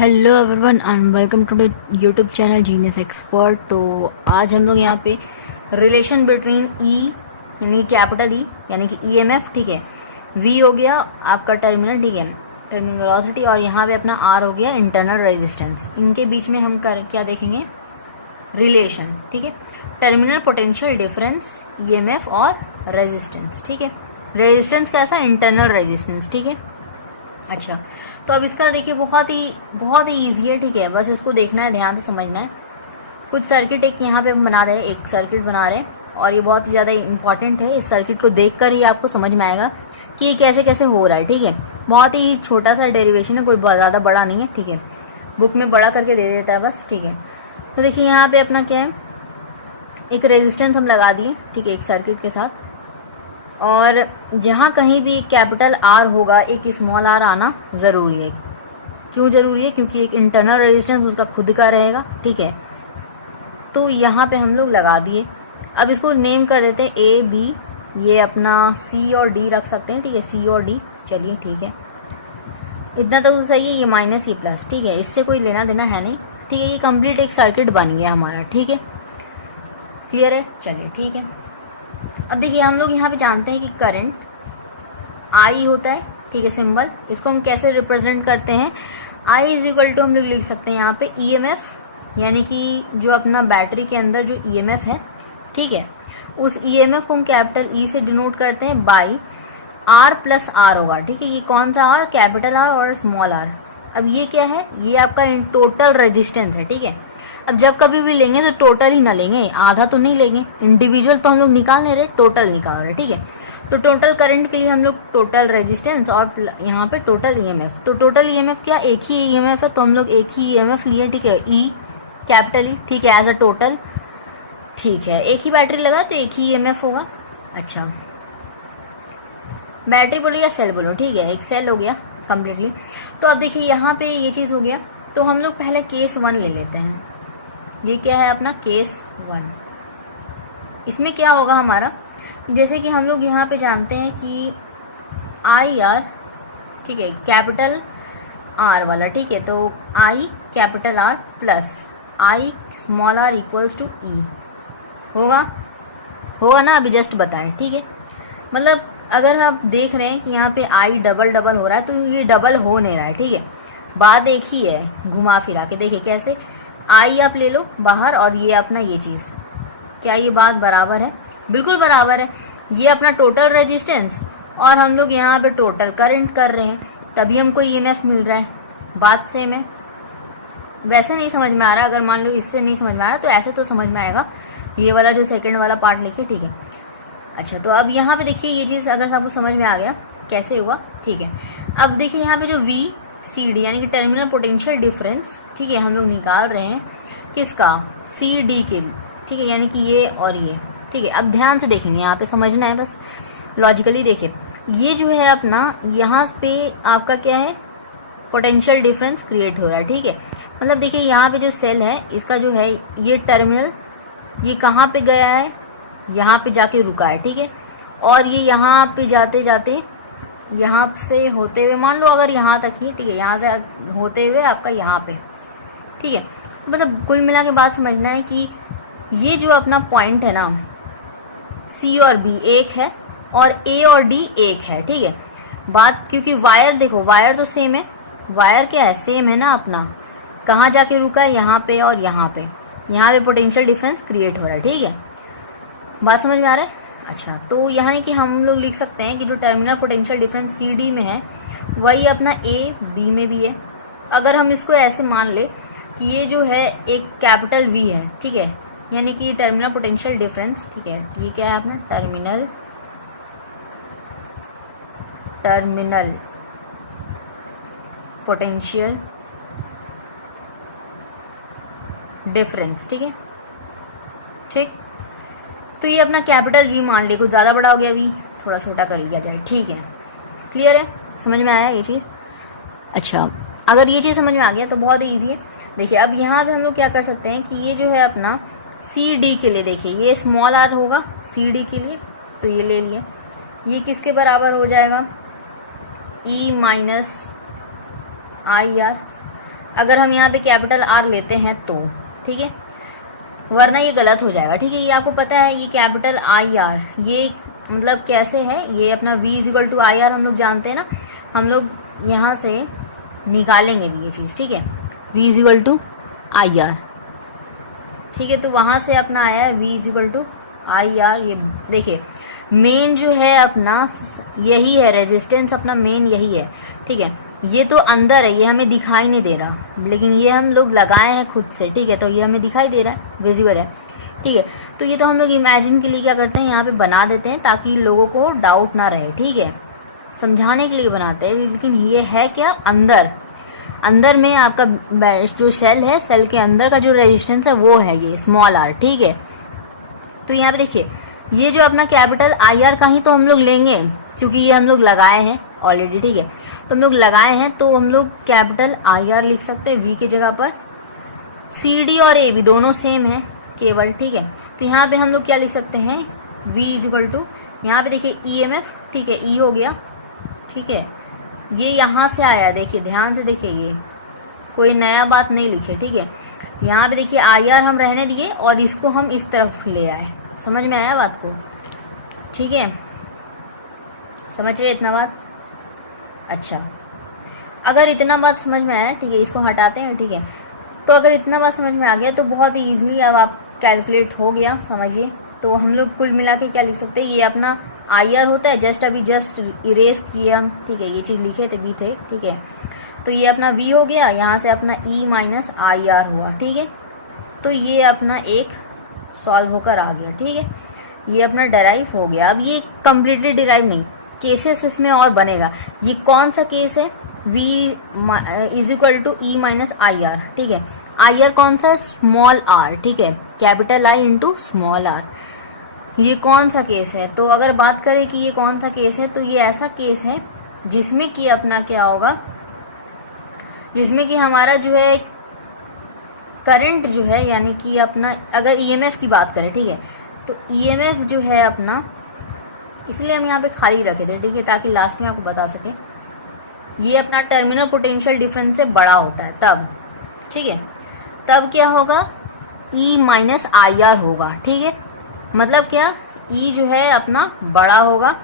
Hello everyone and welcome to the YouTube channel genius expert. तो आज हम लोग यहाँ पे रिलेशन बिटवीन ई यानी कैपिटल ई यानी कि ईएमएफ, ठीक है, वी हो गया आपका टर्मिनल, ठीक है, टर्मिनल वेलोसिटी, और यहाँ पे अपना आर हो गया इंटरनल रेजिस्टेंस। इनके बीच में हम क्या देखेंगे, रिलेशन, ठीक है, टर्मिनल पोटेंशियल डिफरेंस, ईएमएफ और रेजिस्टेंस, ठीक है। रेजिस्टेंस कैसा, इंटरनल रेजिस्टेंस, ठीक है। अच्छा, तो अब इसका देखिए बहुत ही ईजी है, ठीक है, बस इसको देखना है, ध्यान से समझना है। कुछ सर्किट एक यहाँ पे हम बना रहे हैं, एक सर्किट बना रहे हैं, और ये बहुत ही ज़्यादा इंपॉर्टेंट है। इस सर्किट को देखकर ही आपको समझ में आएगा कि ये कैसे कैसे हो रहा है, ठीक है। बहुत ही छोटा सा डेरिवेशन है, कोई ज़्यादा बड़ा नहीं है, ठीक है, बुक में बड़ा करके दे देता है बस, ठीक है। तो देखिए यहाँ पे अपना क्या है, एक रेजिस्टेंस हम लगा दिए, ठीक है, एक सर्किट के साथ, और जहाँ कहीं भी कैपिटल आर होगा एक स्मॉल आर आना ज़रूरी है। क्यों ज़रूरी है? क्योंकि एक इंटरनल रेजिस्टेंस उसका खुद का रहेगा, ठीक है। तो यहाँ पे हम लोग लगा दिए। अब इसको नेम कर देते हैं ए बी, ये अपना सी और डी रख सकते हैं, ठीक है, सी और डी, चलिए ठीक है, इतना तो सही है। ये माइनस ये प्लस, ठीक है, इससे कोई लेना देना है नहीं, ठीक है। ये कंप्लीट एक सर्किट बन गया हमारा, ठीक है, क्लियर है, चलिए ठीक है। अब देखिए हम लोग यहाँ पे जानते हैं कि करंट आई होता है, ठीक है, सिंबल, इसको हम कैसे रिप्रेजेंट करते हैं, आई इज इक्वल टू हम लोग लिख सकते हैं यहाँ पे ईएमएफ, यानी कि जो अपना बैटरी के अंदर जो ईएमएफ है, ठीक है, उस ईएमएफ को हम कैपिटल ई से डिनोट करते हैं बाई आर प्लस आर होगा, ठीक है। ये कौन सा आर, कैपिटल आर और स्मॉल आर। अब ये क्या है, ये आपका टोटल रेजिस्टेंस है, ठीक है। अब जब कभी भी लेंगे तो टोटल ही ना लेंगे, आधा तो नहीं लेंगे, इंडिविजुअल तो हम लोग निकाल नहीं रहे, टोटल निकाल रहे, ठीक है। तो टोटल करंट के लिए हम लोग टोटल रेजिस्टेंस और यहाँ पे टोटल ईएमएफ, तो टोटल ईएमएफ क्या, एक ही ईएमएफ है, तो हम लोग एक ही ईएमएफ लिए, ठीक है, ई कैपिटल ई, ठीक है, एज अ टोटल, ठीक है। एक ही बैटरी लगा तो एक ही ईएमएफ होगा। अच्छा, बैटरी बोलो या सेल बोलो, ठीक है, एक सेल हो गया कम्प्लीटली। तो अब देखिए यहाँ पे ये चीज़ हो गया, तो हम लोग पहले केस 1 ले लेते हैं। ये क्या है अपना केस 1, इसमें क्या होगा हमारा, जैसे कि हम लोग यहाँ पे जानते हैं कि आई आर, ठीक है, कैपिटल आर वाला, ठीक है, तो I capital R plus I small R equals to E होगा, होगा ना, अभी जस्ट बताएं, ठीक है। मतलब अगर आप देख रहे हैं कि यहाँ पे आई डबल डबल हो रहा है, तो ये डबल हो नहीं रहा है, ठीक है, बात एक ही है, घुमा फिरा के देखिए कैसे, आई आप ले लो बाहर और ये अपना ये चीज़, क्या ये बात बराबर है? बिल्कुल बराबर है। ये अपना टोटल रेजिस्टेंस और हम लोग यहाँ पे टोटल करंट कर रहे हैं, तभी हमको ईएमएफ मिल रहा है, बात सेम है। वैसे नहीं समझ में आ रहा, अगर मान लो इससे नहीं समझ में आ रहा तो ऐसे तो समझ में आएगा, ये वाला जो सेकंड वाला पार्ट लिखिए, ठीक है। अच्छा, तो अब यहाँ पे देखिए ये चीज़ अगर आपको समझ में आ गया कैसे हुआ, ठीक है। अब देखिए यहाँ पे जो वी सी डी यानी कि टर्मिनल पोटेंशियल डिफरेंस, ठीक है, हम लोग निकाल रहे हैं किसका, सी डी के, ठीक है, यानी कि ये और ये, ठीक है। अब ध्यान से देखेंगे, यहाँ पे समझना है बस, लॉजिकली देखिए, ये जो है अपना यहाँ पे आपका क्या है, पोटेंशियल डिफरेंस क्रिएट हो रहा है, ठीक है। मतलब देखिए यहाँ पे जो सेल है इसका जो है ये टर्मिनल, ये कहाँ पे गया है, यहाँ पे जाके रुका है, ठीक है, और ये यहाँ पे जाते जाते यहाँ से होते हुए, मान लो अगर यहाँ तक ही, ठीक है, यहाँ से होते हुए आपका यहाँ पे, ठीक है। तो मतलब कुल मिला के बात समझना है कि ये जो अपना पॉइंट है ना, सी और बी एक है और ए और डी एक है, ठीक है। बात क्योंकि वायर देखो, वायर तो सेम है, वायर क्या है, सेम है ना अपना, कहाँ जाके रुका है, यहाँ पे और यहाँ पे पोटेंशियल डिफरेंस क्रिएट हो रहा है, ठीक है, बात समझ में आ रहा है। अच्छा, तो यहाँ कि हम लोग लिख सकते हैं कि जो terminal potential difference C D में है वही अपना ए बी में भी है। अगर हम इसको ऐसे मान ले कि ये जो है एक कैपिटल वी है, ठीक है, यानी कि टर्मिनल पोटेंशियल डिफरेंस, ठीक है, ये क्या है अपना टर्मिनल पोटेंशियल डिफरेंस, ठीक है, ठीक। तो ये अपना कैपिटल वी मान लिया, कुछ ज़्यादा बड़ा हो गया वी, थोड़ा छोटा कर लिया जाए, ठीक है, क्लियर है, समझ में आया ये चीज़। अच्छा, अगर ये चीज़ समझ में आ गया तो बहुत ईजी है। देखिए अब यहाँ पे हम लोग क्या कर सकते हैं कि ये जो है अपना सी डी के लिए, देखिए ये स्मॉल आर होगा सी डी के लिए, तो ये ले लिए, ये किसके बराबर हो जाएगा, ई माइनस आई आर। अगर हम यहाँ पे कैपिटल आर लेते हैं तो, ठीक है, वरना ये गलत हो जाएगा, ठीक है। ये आपको पता है, ये कैपिटल आई आर ये मतलब कैसे है, ये अपना v is equal to I R हम लोग जानते हैं ना, हम लोग यहाँ से निकालेंगे भी ये चीज़, ठीक है, v is equal to I R, ठीक है। तो वहाँ से अपना आया है v is equal to I R. ये देखिए मेन जो है अपना यही है, रेजिस्टेंस अपना मेन यही है, ठीक है। ये तो अंदर है, ये हमें दिखाई नहीं दे रहा, लेकिन ये हम लोग लगाए हैं खुद से, ठीक है, तो ये हमें दिखाई दे रहा है, विजिबल है, ठीक है। तो ये तो हम लोग इमेजिन के लिए क्या करते हैं, यहाँ पे बना देते हैं ताकि लोगों को डाउट ना रहे, ठीक है, समझाने के लिए बनाते हैं। लेकिन ये है क्या, अंदर अंदर में आपका जो सेल है, सेल के अंदर का जो रेजिस्टेंस है वो है ये स्मॉल आर, ठीक है। तो यहाँ पे देखिए ये जो अपना कैपिटल आई आर का ही तो हम लोग लेंगे, क्योंकि ये हम लोग लगाए हैं ऑलरेडी, ठीक है। तो हम लोग लगाए हैं तो हम लोग कैपिटल आई आर लिख सकते हैं वी की जगह पर। सी डी और ए भी दोनों सेम है केवल, ठीक है। तो यहाँ पे हम लोग क्या लिख सकते हैं, वी इजिकल टू, यहाँ पे देखिए ई एम एफ, ठीक है, ई हो गया, ठीक है, ये यहाँ से आया, देखिए ध्यान से देखिए, ये कोई नया बात नहीं लिखे, ठीक है। यहाँ पे देखिए आई आर हम रहने दिए और इसको हम इस तरफ ले आए, समझ में आया बात को, ठीक है, समझ रहे इतना बात। अच्छा, अगर इतना बात समझ में आया, ठीक है, इसको हटाते हैं, ठीक है। तो अगर इतना बात समझ में आ गया तो बहुत ईजिली अब आप कैलकुलेट हो गया, समझिए। तो हम लोग कुल मिला के क्या लिख सकते हैं, ये अपना आई आर होता है, जस्ट इरेज किया हम, ठीक है, ये चीज़ लिखे थे भी थे, ठीक है। तो ये अपना वी हो गया, यहाँ से अपना ई माइनस आई आर हुआ, ठीक है। तो ये अपना एक सॉल्व होकर आ गया, ठीक है, ये अपना डेराइव हो गया। अब ये कम्प्लीटली डिराइव नहीं, केसेस इसमें और बनेगा। ये कौन सा केस है, v is equal to E minus I R, ठीक है। आई आर कौन सा है, स्मॉल आर, ठीक है, capital I into small R. ये कौन सा केस है, तो अगर बात करें कि ये कौन सा केस है, तो ये ऐसा केस है जिसमें कि अपना क्या होगा, जिसमें कि हमारा जो है करंट जो है, यानी कि अपना अगर ईएमएफ की बात करें, ठीक है, तो ईएमएफ जो है अपना, इसलिए हम यहाँ पे खाली रखे थे, ठीक है, ताकि लास्ट में आपको बता सकें, ये अपना टर्मिनल पोटेंशियल डिफरेंस से बड़ा होता है तब, ठीक है, तब क्या होगा, ई माइनस आई आर होगा, ठीक है। मतलब क्या, ई जो है अपना बड़ा होगा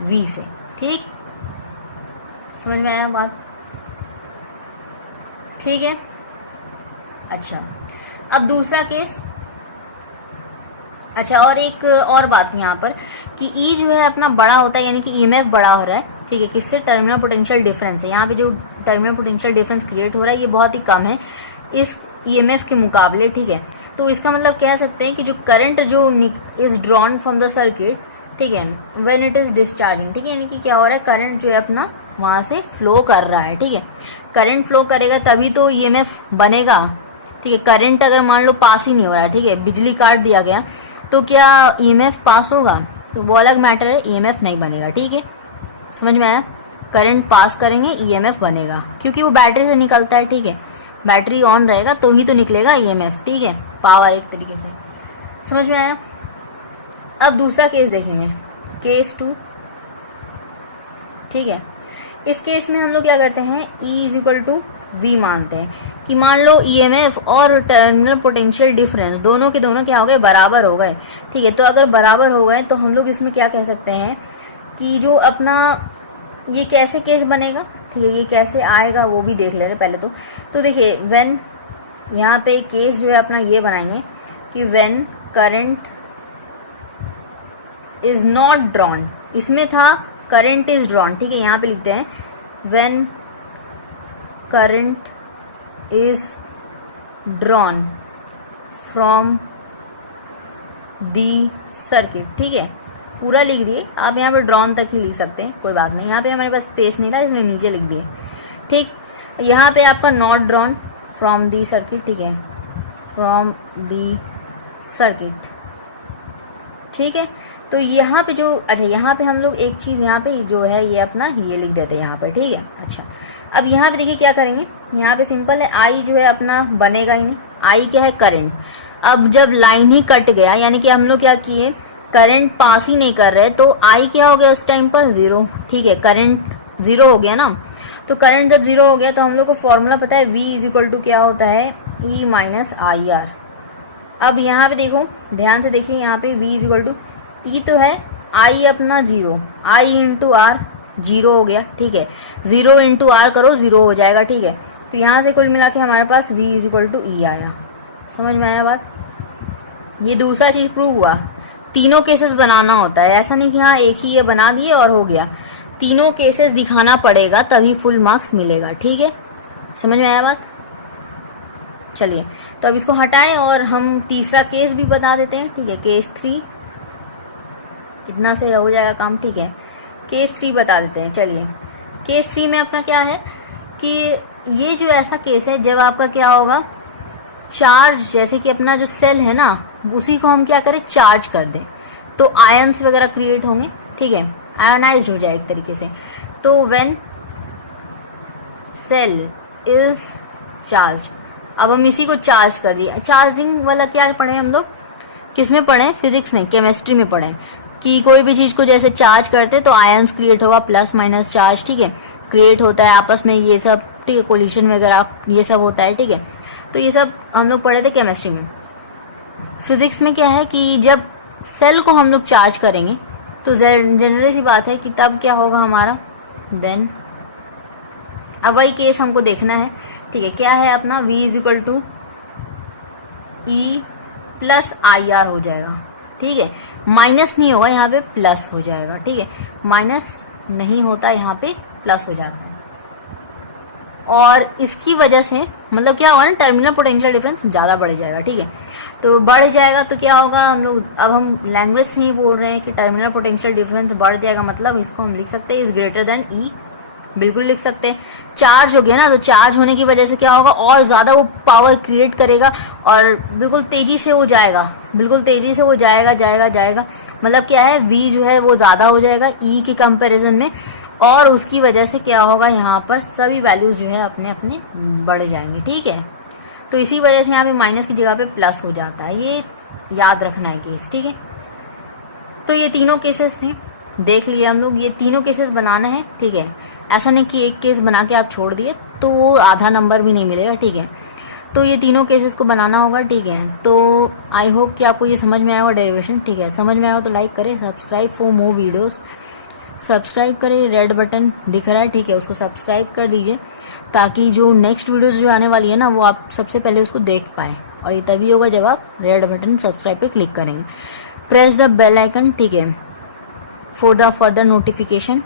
वी से, ठीक, समझ में आया बात, ठीक है। अच्छा, अब दूसरा केस, अच्छा, और एक और बात यहाँ पर कि ई जो है अपना बड़ा होता है, यानी कि ईएमएफ बड़ा हो रहा है, ठीक है, किससे, टर्मिनल पोटेंशियल डिफरेंस है। यहाँ पे जो टर्मिनल पोटेंशियल डिफरेंस क्रिएट हो रहा है ये बहुत ही कम है इस ईएमएफ के मुकाबले, ठीक है। तो इसका मतलब कह सकते हैं कि जो करंट जो is drawn from the circuit, ठीक है, व्हेन इट इज़ डिस्चार्जिंग, ठीक है, यानी कि क्या हो रहा है, करंट जो है अपना वहाँ से फ्लो कर रहा है, ठीक है। करंट फ्लो करेगा तभी तो ईएमएफ बनेगा, ठीक है। करंट अगर मान लो पास ही नहीं हो रहा है, ठीक है, बिजली काट दिया गया, तो क्या ईएमएफ पास होगा, तो वो अलग मैटर है, ईएमएफ नहीं बनेगा, ठीक है, समझ में आया। करंट पास करेंगे ईएमएफ बनेगा, क्योंकि वो बैटरी से निकलता है, ठीक है, बैटरी ऑन रहेगा तो ही तो निकलेगा ईएमएफ, ठीक है, पावर एक तरीके से, समझ में आया। अब दूसरा केस देखेंगे, केस 2, ठीक है। इस केस में हम लोग क्या करते हैं, E is equal to V मानते हैं कि मान लो ईएमएफ और टर्मिनल पोटेंशियल डिफरेंस दोनों के दोनों क्या हो गए, बराबर हो गए, ठीक है। तो अगर बराबर हो गए तो हम लोग इसमें क्या कह सकते हैं कि जो अपना ये कैसे केस बनेगा, ठीक है, ये कैसे आएगा वो भी देख ले रहे पहले तो देखिए व्हेन, यहाँ पे केस जो है अपना ये बनाएंगे कि when current is not drawn, इसमें था करंट इज ड्रॉन, ठीक है, यहाँ पे लिखते हैं when current is drawn from the circuit, ठीक है, पूरा लिख दिए आप, यहाँ पे ड्रॉन तक ही लिख सकते हैं, कोई बात नहीं, यहाँ पे हमारे पास स्पेस नहीं था इसलिए नीचे लिख दिए, ठीक। यहाँ पे आपका not drawn from the circuit, ठीक है, फ्रॉम दी सर्किट, ठीक है। तो यहाँ पे जो, अच्छा यहाँ पे हम लोग एक चीज़ यहाँ पे जो है ये अपना ये लिख देते हैं यहाँ पे, ठीक है। अच्छा, अब यहाँ पे देखिए क्या करेंगे, यहाँ पे सिंपल है, आई जो है अपना बनेगा ही नहीं, आई क्या है, करंट। अब जब लाइन ही कट गया, यानी कि हम लोग क्या किए, करंट पास ही नहीं कर रहे, तो आई क्या हो गया उस टाइम पर, ज़ीरो, ठीक है, करंट ज़ीरो हो गया ना। तो करंट जब ज़ीरो हो गया तो हम लोग को फॉर्मूला पता है, V इज इक्वल टू क्या होता है, E माइनस आई आर। अब यहाँ पे देखो, ध्यान से देखिए, यहाँ पे V is equal to E तो है, I अपना zero, I into R, zero हो गया, ठीक है, जीरो इंटू आर करो, जीरो हो जाएगा, ठीक है। तो यहाँ से कुल मिला के हमारे पास V is equal to E आया। समझ में आया बात? ये दूसरा चीज़ प्रूव हुआ। तीनों केसेस बनाना होता है, ऐसा नहीं कि हाँ एक ही ये बना दिए और हो गया, तीनों केसेस दिखाना पड़ेगा तभी फुल मार्क्स मिलेगा, ठीक है। समझ में आया बात? चलिए, तो अब इसको हटाएं और हम तीसरा केस भी बता देते हैं, ठीक है। केस 3, इतना से हो जाएगा काम, ठीक है। केस 3 बता देते हैं। चलिए, केस 3 में अपना क्या है कि ये जो ऐसा केस है जब आपका क्या होगा, चार्ज, जैसे कि अपना जो सेल है ना, उसी को हम क्या करें, चार्ज कर दें, तो आयंस वगैरह क्रिएट होंगे, ठीक है, आयोनाइज्ड हो जाए एक तरीके से। तो व्हेन सेल इज चार्ज्ड, अब हम इसी को चार्ज कर दिया। चार्जिंग वाला क्या पढ़े हम लोग, किस में पढ़े, फिजिक्स में, केमिस्ट्री में पढ़े कि कोई भी चीज़ को जैसे चार्ज करते तो आयंस क्रिएट होगा, प्लस माइनस चार्ज, ठीक है, क्रिएट होता है आपस में, ये सब, ठीक है, कोलिशन वगैरह ये सब होता है, ठीक है। तो ये सब हम लोग पढ़े थे केमिस्ट्री में। फिजिक्स में क्या है कि जब सेल को हम लोग चार्ज करेंगे तो जनरली सी बात है कि तब क्या होगा हमारा, देन अब वही केस हमको देखना है, ठीक है। क्या है अपना, V is equal to E plus I R हो जाएगा, ठीक है, माइनस नहीं होगा यहाँ पे, प्लस हो जाएगा, ठीक है, माइनस नहीं होता यहाँ पे, प्लस हो जाता है। और इसकी वजह से मतलब क्या होगा ना, टर्मिनल पोटेंशियल डिफरेंस ज़्यादा बढ़ जाएगा, ठीक है। तो बढ़ जाएगा तो क्या होगा, हम लोग अब हम लैंग्वेज से ही बोल रहे हैं कि टर्मिनल पोटेंशियल डिफरेंस बढ़ जाएगा, मतलब इसको हम लिख सकते हैं इज ग्रेटर देन E, बिल्कुल लिख सकते हैं। चार्ज हो गया ना, तो चार्ज होने की वजह से क्या होगा, और ज़्यादा वो पावर क्रिएट करेगा और बिल्कुल तेज़ी से वो जाएगा, बिल्कुल तेज़ी से वो जाएगा, मतलब क्या है, V जो है वो ज़्यादा हो जाएगा E के कंपैरिजन में, और उसकी वजह से क्या होगा, यहाँ पर सभी वैल्यूज़ जो है अपने अपने बढ़ जाएंगे, ठीक है। तो इसी वजह से यहाँ पे माइनस की जगह पे प्लस हो जाता है, ये याद रखना है केस, ठीक है। तो ये तीनों केसेस थे, देख लिए हम लोग, ये तीनों केसेस बनाना है, ठीक है। ऐसा नहीं कि एक केस बना के आप छोड़ दिए तो वो आधा नंबर भी नहीं मिलेगा, ठीक है। तो ये तीनों केसेस को बनाना होगा, ठीक है। तो आई होप कि आपको ये समझ में आया होगा डेरिवेशन, ठीक है। समझ में आया हो तो लाइक करें, subscribe for more videos, subscribe करें, रेड बटन दिख रहा है, ठीक है, उसको सब्सक्राइब कर दीजिए ताकि जो नेक्स्ट वीडियोस जो आने वाली है ना वो आप सबसे पहले उसको देख पाएँ, और ये तभी होगा जब आप रेड बटन सब्सक्राइब पे क्लिक करेंगे। प्रेस द बेल आइकन, ठीक है, फॉर द फर्दर नोटिफिकेशन,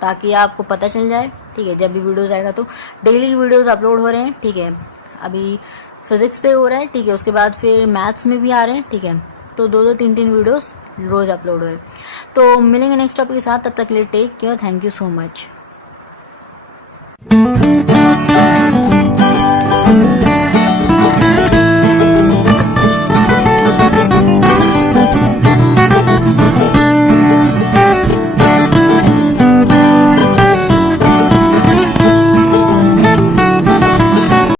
ताकि आपको पता चल जाए, ठीक है, जब भी वीडियोस आएगा। तो डेली वीडियोस अपलोड हो रहे हैं, ठीक है, अभी फिजिक्स पे हो रहा है, ठीक है, उसके बाद फिर मैथ्स में भी आ रहे हैं, ठीक है। तो 2-2 3-3 वीडियोस रोज़ अपलोड हो रहे हैं। तो मिलेंगे नेक्स्ट टॉपिक के साथ, तब तक के लिए take care, thank you so much.